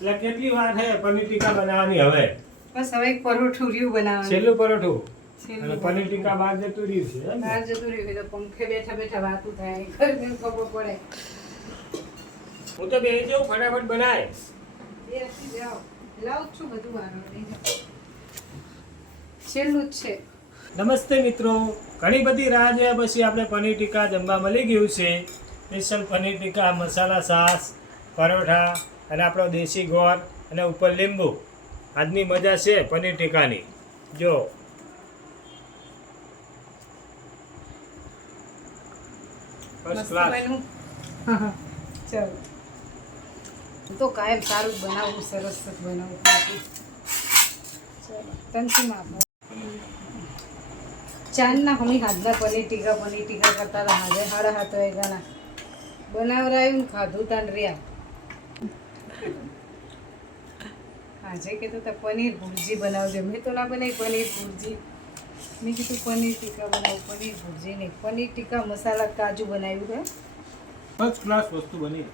એટલે કેટલી વાર છે પનીર ટીકા બનાવવાની હવે? બસ હવે એક પરોઠું રહ્યું બનાવવાનું. છેલ્લું પરોઠું. છેલ્લું અને પનીર ટીકા બહાર જતું રહ્યું છે એમ ને? બહાર જતું રહ્યું તો પંખે બેઠા બેઠા વાતું થાય ગરમી ખબર પડે. હું તો બેસી જાઉં, ફટાફટ બનાય. બેસી જાઓ. લાવું જ છું બધું વાળો લઈ જાઓ. છેલ્લું જ છે. નમસ્તે મિત્રો, ઘણી બધી રાહ જોયા પછી આપણે પનીર ટીકા જમવા મળી ગયું છે. સ્પેશિયલ પનીર ટીકા, મસાલા સાસ, પરોઠા અને આપણો દેશી ગોળ અને ઉપર લીંબુ. આજની મજા છે પનીર ટીકાની. જો ફર્સ્ટ મસ્ત ક્લાસ. બન્યું. ચાલો હું તો કાયમ સારું જ બનાવું, સરસ જ બનાવું. ચાલો તનસીમાં આપો. ચાંદના હમી હાથના પનીર ટીકા કરતા હતા. હાજે 7:30 વાગ્યાના બનાવરાયું ખાધું તાન રહ્યા. આજે કીધું તો પનીર ભુરજી બનાવજો. મેં તો ના બનાવી પનીર ભુરજી. મેં કીધું પનીર ટીકા બનાવું. પનીર ભુરજી નહીં, પનીર ટીકા મસાલા કાજુ બનાવ્યું છે. ફર્સ્ટ ક્લાસ વસ્તુ બની.